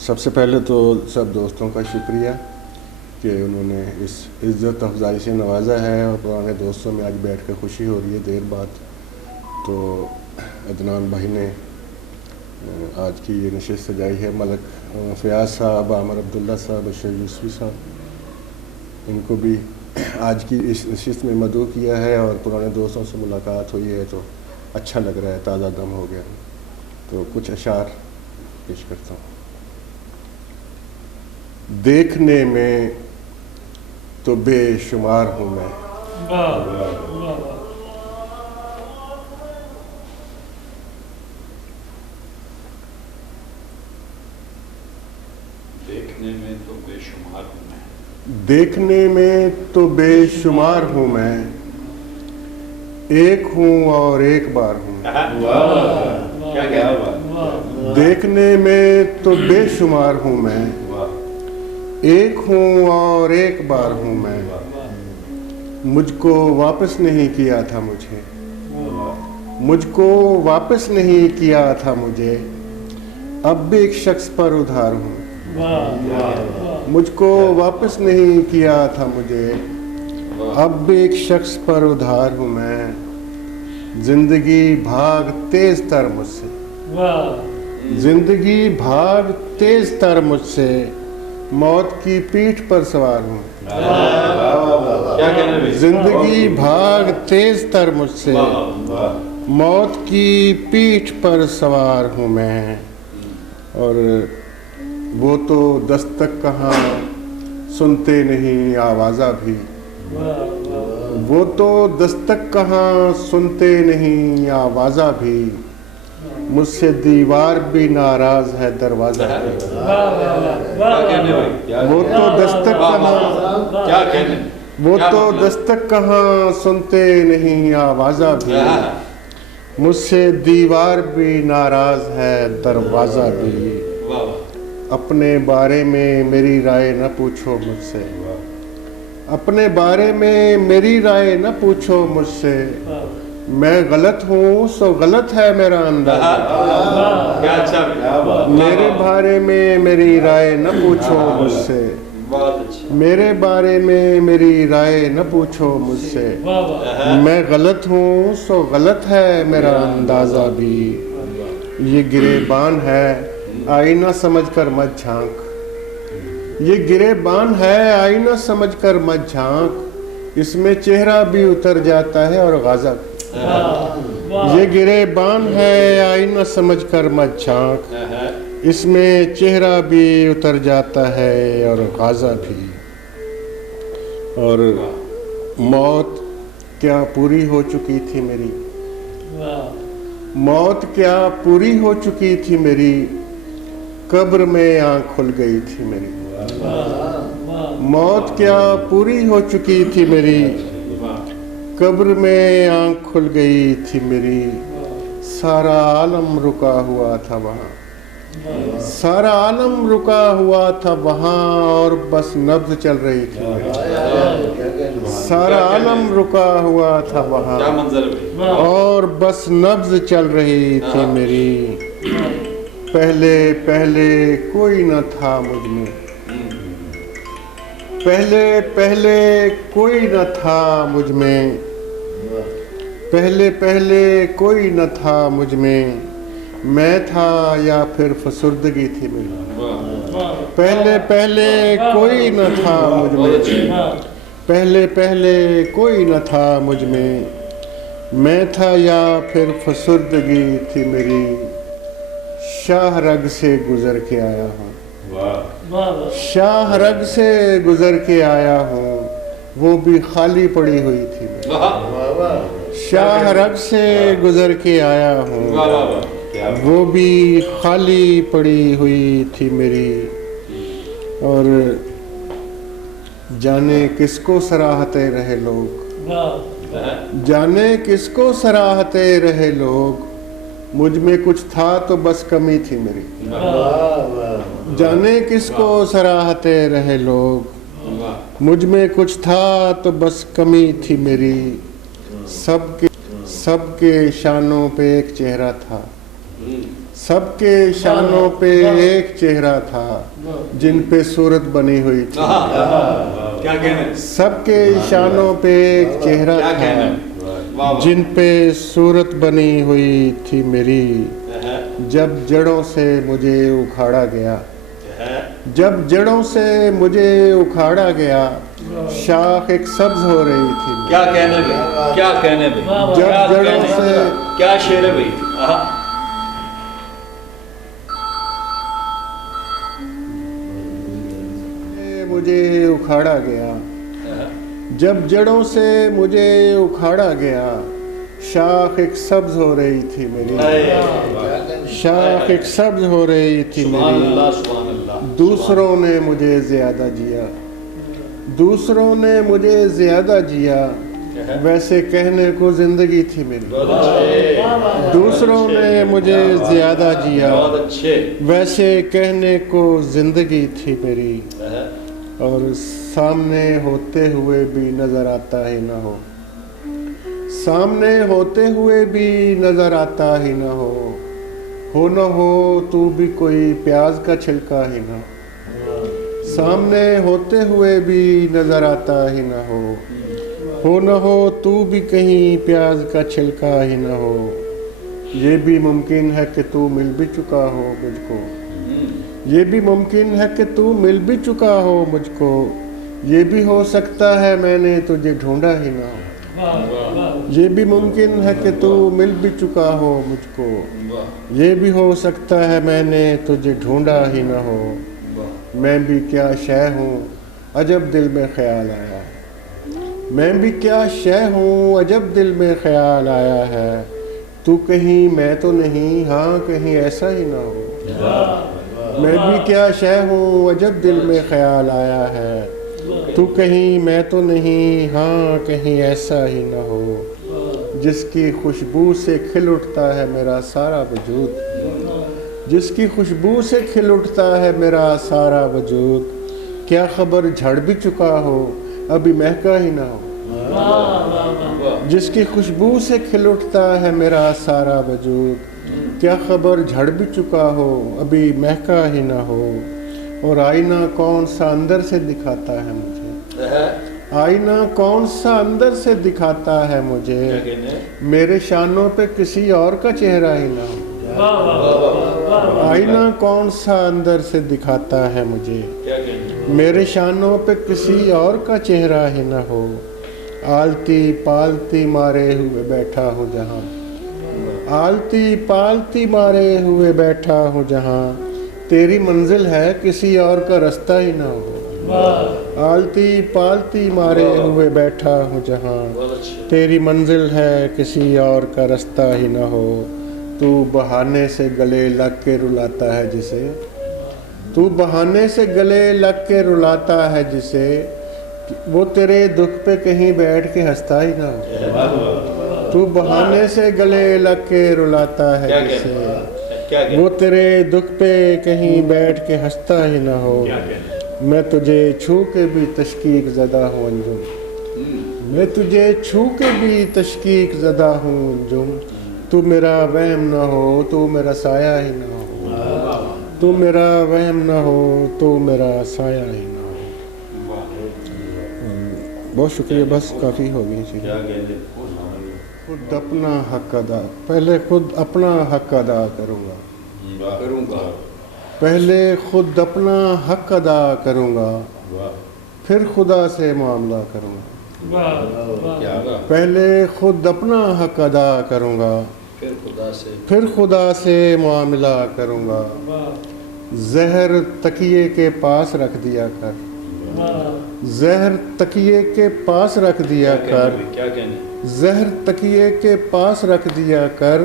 سب سے پہلے تو سب دوستوں کا شکریہ کہ انہوں نے اس عزت افزائی سے نوازا ہے اور پرانے دوستوں میں آج بیٹھ کر خوشی ہو رہی ہے دیر بعد. تو عدنان بھائی نے آج کی یہ نشست سجائی ہے. ملک فیاض صاحب، عامر عبداللہ صاحب، بشیر یوسفی صاحب، ان کو بھی آج کی اس نشست میں مدعو کیا ہے اور پرانے دوستوں سے ملاقات ہوئی ہے تو اچھا لگ رہا ہے، تازہ دم ہو گیا. تو کچھ اشعار پیش کرتا ہوں. دیکھنے میں تو بے شمار ہوں میں، دیکھنے میں تو بے شمار ہوں میں، دیکھنے میں تو بے شمار ہوں میں، ایک ہوں اور ایک بار ہوں. کیا دیکھنے میں تو بے شمار ہوں میں، ایک ہوں اور ایک بار ہوں میں. مجھ کو واپس نہیں کیا تھا مجھے، مجھ کو واپس نہیں کیا تھا مجھے، اب بھی ایک شخص پر ادھار ہوں. مجھ کو واپس نہیں کیا تھا مجھے، اب بھی ایک شخص پر ادھار ہوں میں. زندگی بھاگ تیز تر مجھ سے، زندگی بھاگ تیز تر مجھ سے، موت کی پیٹھ پر سوار ہوں. زندگی بھاگ تیز تر مجھ سے، موت کی پیٹھ پر سوار ہوں میں. اور وہ تو دستک کہاں سنتے نہیں آوازہ بھی، وہ تو دستک کہاں سنتے نہیں آوازہ بھی، مجھ سے دیوار بھی ناراض ہے دروازہ بھی. وہ تو دستک کہاں، وہ تو دستک کہاں سنتے نہیں آوازہ بھی، مجھ سے دیوار بھی ناراض ہے دروازہ بھی. اپنے بارے میں میری رائے نہ پوچھو مجھ سے، اپنے بارے میں میری رائے نہ پوچھو مجھ سے، میں غلط ہوں سو غلط ہے میرا اندازہ. میرے بارے میں میری رائے نہ پوچھو مجھ سے، میرے بارے میں میری رائے نہ پوچھو مجھ سے، میں غلط ہوں سو غلط ہے میرا اندازہ بھی. یہ گریبان ہے آئینہ سمجھ کر مت جھانک، یہ گریبان ہے آئینہ سمجھ کر مت جھانک، اس میں چہرہ بھی اتر جاتا ہے اور غازہ بھی. یہ گریبان ہے آئینہ سمجھ کر مت جھانک، اس میں چہرہ بھی اتر جاتا ہے اور غازہ بھی. اور موت کیا پوری ہو چکی تھی میری، موت کیا پوری ہو چکی تھی میری، قبر میں آنکھ کھل گئی تھی میری. موت کیا پوری ہو چکی تھی میری، قبر میں آنکھ کھل گئی تھی میری. سارا عالم رکا ہوا تھا وہاں، سارا عالم رکا ہوا تھا وہاں، اور بس نبض چل رہی تھی میری. سارا عالم رکا ہوا تھا وہاں اور بس نبض چل رہی تھی میری. پہلے پہلے کوئی نہ تھا مجھ میں، پہلے پہلے کوئی نہ تھا مجھ میں، پہلے پہلے کوئی نہ تھا مجھ میں تھا یا پھر فسردگی تھی میری. پہلے پہلے کوئی نہ تھا مجھ میں، پہلے پہلے کوئی نہ تھا مجھ میں تھا یا پھر فسردگی تھی میری. شاہ رگ سے گزر کے آیا ہوں، شاہ رگ سے گزر کے آیا ہوں، وہ بھی خالی پڑی ہوئی تھی میری. شاہ رگ سے گزر کے آیا ہوں، وہ بھی خالی پڑی ہوئی تھی میری. اور جانے کس کو سراہتے رہے لوگ، جانے کس کو سراہتے رہے لوگ، مجھ میں کچھ تھا تو بس کمی تھی میری. جانے کس کو سراہتے رہے لوگ، مجھ میں کچھ تھا تو بس کمی تھی میری. سب کے شانوں پہ ایک چہرہ تھا، سب کے شانوں پہ ایک چہرہ تھا جن پہ صورت بنی ہوئی تھی کیا کہنا ہے؟ سب کے شانوں پہ ایک چہرہ کیا کہنا تھا ہے؟ واہ واہ۔ جن پہ صورت بنی ہوئی تھی میری جب جڑوں سے مجھے اکھاڑا گیا جب جڑوں سے مجھے اکھاڑا گیا شاخ ایک سبز ہو رہی تھی کیا کہنا ہے؟ کیا کہنا ہے؟ جب کیا جڑوں کہنا ہے؟ سے کیا شعر ہے بھائی؟ مجھے اکھاڑا گیا جب جڑوں سے مجھے اکھاڑا گیا شاخ ایک سبز ہو رہی تھی میری شاخ ایک سبز ہو رہی تھی سبحان میری اللہ سبحان اللہ۔ دوسروں نے مجھے زیادہ جیا دوسروں نے مجھے زیادہ جیا ویسے کہنے کو زندگی تھی میری بہت اچھے دوسروں نے مجھے زیادہ جیا بہت اچھے۔ ویسے کہنے کو زندگی تھی میری اور سامنے ہوتے ہوئے بھی نظر آتا ہی نہ ہو سامنے ہوتے ہوئے بھی نظر آتا ہی نہ ہو نہ ہو تو بھی کوئی پیاز کا چھلکا ہی نہ سامنے ہوتے ہوئے بھی نظر آتا ہی نہ ہو نہ ہو تو بھی کہیں پیاز کا چھلکا ہی نہ ہو یہ بھی ممکن ہے کہ تو مل بھی چکا ہو مجھ کو یہ بھی ممکن ہے کہ تو مل بھی چکا ہو مجھ کو یہ بھی ہو سکتا ہے میں نے تجھے ڈھونڈا ہی نہ ہو یہ بھی ممکن ہے کہ تو مل بھی چکا ہو مجھ کو یہ بھی ہو سکتا ہے میں نے تجھے ڈھونڈا ہی نہ ہو میں بھی کیا شے ہوں عجب دل میں خیال آیا میں بھی کیا شے ہوں عجب دل میں خیال آیا ہے تو کہیں میں تو نہیں ہاں کہیں ایسا ہی نہ ہو میں بھی کیا شے ہوں عجب دل میں خیال آیا ہے تو کہیں میں تو نہیں ہاں کہیں ایسا ہی نہ ہو جس کی خوشبو سے کھل اٹھتا ہے میرا سارا وجود جس کی خوشبو سے کھل اٹھتا ہے میرا سارا وجود کیا خبر جھڑ بھی چکا ہو ابھی مہکا ہی نہ ہو جس کی خوشبو سے کھل اٹھتا ہے میرا سارا وجود کیا خبر جھڑ بھی چکا ہو ابھی مہکا ہی نہ ہو اور آئینہ کون سا اندر سے دکھاتا ہے مجھے آئینہ کون سا اندر سے دکھاتا ہے مجھے میرے شانوں پہ کسی اور کا چہرہ ہی نہ ہو آئینہ کون سا اندر سے دکھاتا ہے مجھے میرے شانوں پہ کسی اور کا چہرہ ہی نہ ہو آلتی پالتی مارے ہوئے بیٹھا ہوں جہاں آلتی پالتی مارے ہوئے بیٹھا ہوں جہاں تیری منزل ہے کسی اور کا رستہ ہی نہ ہو آلتی پالتی مارے ہوئے بیٹھا ہوں جہاں تیری منزل ہے کسی اور کا رستہ ہی نہ ہو تو بہانے سے گلے لگ کے رلاتا ہے جسے تو بہانے سے گلے لگ کے رلاتا ہے جسے وہ تیرے دکھ پہ کہیں بیٹھ کے ہنستا ہی نہ ہو تو بہانے سے گلے لگ کے رلاتا ہے جسے وہ تیرے دکھ پہ کہیں بیٹھ کے ہنستا ہی نہ ہو میں تجھے چھو کے بھی تشکیق زدہ ہوں انجم میں تجھے چھو کے بھی تشکیق زدہ ہوں انجم تو میرا وہم نہ ہو تو میرا سایہ ہی نہ ہو تو میرا وہم نہ ہو تو میرا سایہ ہی نہ ہو بہت شکریہ بس کافی ہو گئی خود اپنا حق ادا پہلے خود اپنا حق ادا کروں گا پہلے خود اپنا حق ادا کروں گا پھر خدا سے معاملہ کروں گا پہلے خود اپنا حق ادا کروں گا پھر خدا سے معاملہ کروں گا زہر تکیے کے پاس رکھ دیا کر زہر تکیے کے پاس رکھ دیا کر زہر تکیے کے پاس رکھ دیا کر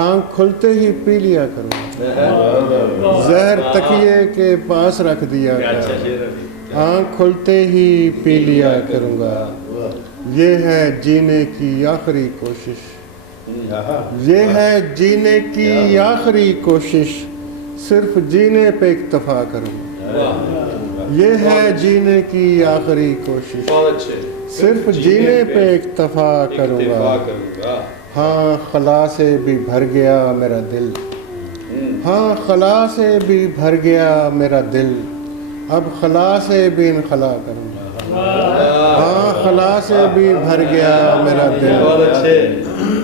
آنکھ کھلتے ہی پی لیا کرو زہر تکیے کے پاس رکھ دیا کر آنکھ کھلتے ہی پی لیا کروں گا یہ ہے جینے کی آخری کوشش یہ ہے جینے کی آخری کوشش صرف جینے پہ اکتفا کروں گا یہ ہے جینے کی آخری کوشش صرف جینے پہ اکتفا کروں گا ہاں خلا سے بھی بھر گیا میرا دل ہاں خلا سے بھی بھر گیا میرا دل، اب خلا سے بھی انخلا کروں گا۔ ہاں خلا سے بھی بھر گیا میرا دل، بہت اچھے،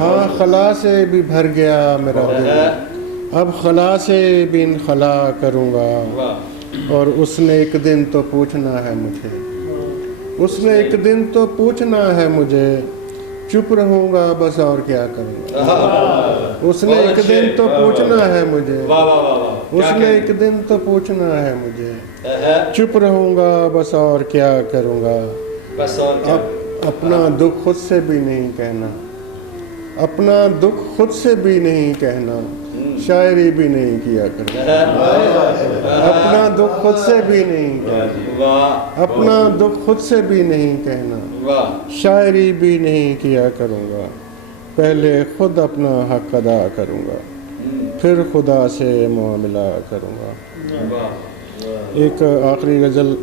ہاں خلا سے بھی بھر گیا میرا دل، اب خلا سے بھی انخلا کروں گا۔ واہ، اور اس نے ایک دن تو پوچھنا ہے مجھے، اس نے ایک دن تو پوچھنا ہے مجھے، چپ رہوں گا بس اور کیا کروں گا۔ اس نے ایک دن تو پوچھنا ہے مجھے، واہ واہ واہ واہ، اس نے ایک دن تو پوچھنا ہے مجھے، ہے چپ رہوں گا بس اور کیا کروں گا۔ بس اور کیا، اپنا دکھ خود سے بھی نہیں کہنا، اپنا دکھ خود سے بھی نہیں کہنا، شاعری بھی نہیں کیا کرنا۔ اپنا دکھ خود سے بھی نہیں کہنا، واہ اپنا دکھ خود سے بھی نہیں کہنا، واہ، شاعری بھی نہیں کیا کروں گا۔ پہلے خود اپنا حق ادا کروں گا، پھر خدا سے معاملہ کروں گا۔ واہ، ایک آخری غزل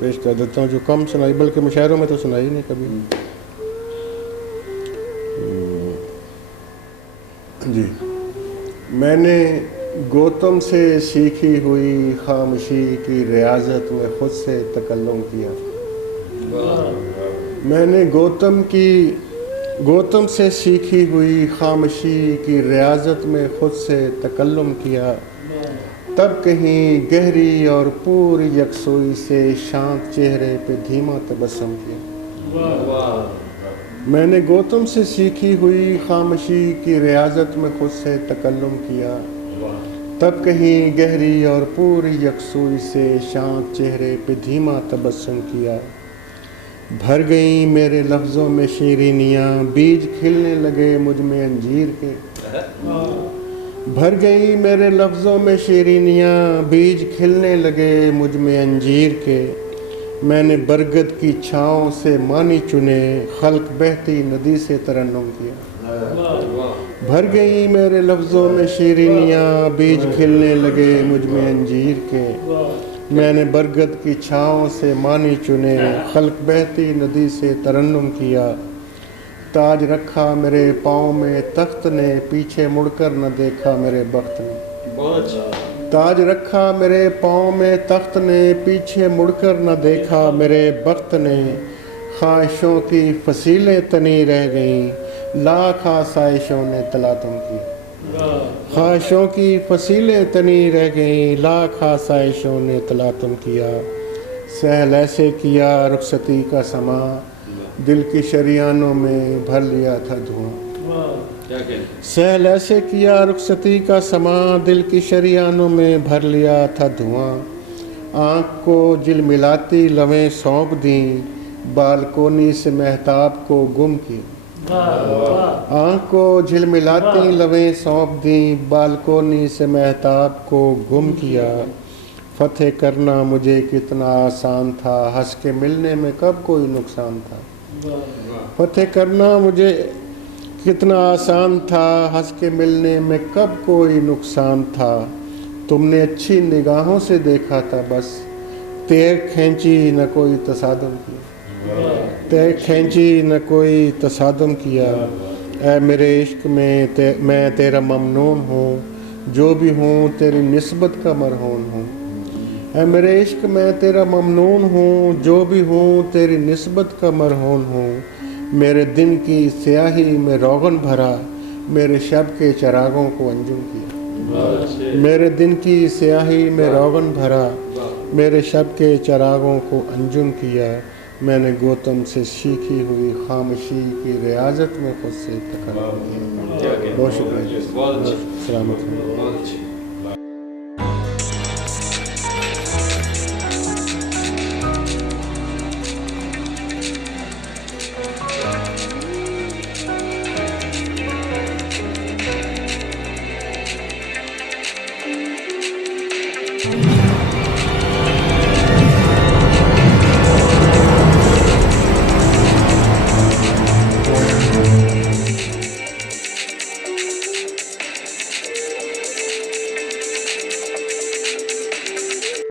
پیش کر دیتا ہوں جو کم سنائی، بلکہ مشاعروں میں تو سنائی نہیں کبھی۔ جی، میں نے گوتم سے سیکھی ہوئی خاموشی کی ریاضت میں خود سے تکلم کیا۔ میں نے گوتم سے سیکھی ہوئی خاموشی کی ریاضت میں خود سے تکلم کیا، تب کہیں گہری اور پوری یکسوئی سے شانت چہرے پہ دھیما تبسم کیا۔ میں نے گوتم سے سیکھی ہوئی خاموشی کی ریاضت میں خود سے تکلم کیا، تب کہیں گہری اور پوری یکسوئی سے شانت چہرے پہ دھیما تبسم کیا۔ بھر گئیں میرے لفظوں میں شیرینیاں، بیج کھلنے لگے مجھ میں انجیر کے۔ بھر گئیں میرے لفظوں میں شیرینیاں، بیج کھلنے لگے مجھ میں انجیر کے۔ میں نے برگد کی چھاؤں سے معنی چنے، خلق بہتی ندی سے ترنم کیا۔ بھر گئیں میرے لفظوں میں شیرینیاں، بیج کھلنے لگے مجھ میں انجیر کے۔ میں نے برگد کی چھاؤں سے معنی چنے، خلق بہتی ندی سے ترنم کیا۔ تاج رکھا میرے پاؤں میں تخت نے، پیچھے مڑ کر نہ دیکھا میرے بخت نے۔ بہت اچھا، تاج رکھا میرے پاؤں میں تخت نے، پیچھے مڑ کر نہ دیکھا میرے بخت نے۔ خواہشوں کی فصیلیں تنی رہ گئیں، لاکھ آسائشوں نے تلاطم کی۔ خواہشوں کی فصیلیں تنی رہ گئیں، لاکھ آسائشوں نے تلاطم کیا۔ سہل ایسے کیا رخصتی کا سما، دل کی شریانوں میں بھر لیا تھا دھواں۔ کیا کہتے، سہل ایسے کیا رخصتی کا سما، دل کی شریانوں میں بھر لیا تھا دھواں۔ آنکھ کو جھلملاتی لویں سونپ دیں، بالکونی سے مہتاب کو گم کیا۔ آنکھ کو جھلملاتی لویں سونپ دیں، بالکونی سے مہتاب کو گم کیا۔ فتح کرنا مجھے کتنا آسان تھا، ہنس کے ملنے میں کب کوئی نقصان تھا۔ فتح کرنا مجھے کتنا آسان تھا، ہنس کے ملنے میں کب کوئی نقصان تھا۔ تم نے اچھی نگاہوں سے دیکھا تھا بس، تیر کھینچی نہ کوئی تصادم کیا۔ تیر کھینچی نہ کوئی تصادم کیا۔ اے میرے عشق میں تیرا ممنون ہوں، جو بھی ہوں تیری نسبت کا مرہون ہوں۔ اے میرے عشق میں تیرا ممنون ہوں، جو بھی ہوں تیری نسبت کا مرہون ہوں۔ میرے دن کی سیاہی میں روغن بھرا، میرے شب کے چراغوں کو انجم کیا۔ میرے دن کی سیاہی میں روغن بھرا، میرے شب کے چراغوں کو انجم کیا۔ میں نے گوتم سے سیکھی ہوئی خاموشی کی ریاضت میں خود سے تکلم کیا۔ بہت شکریہ، بہت اچھی، سلامت۔ بہت اچھی۔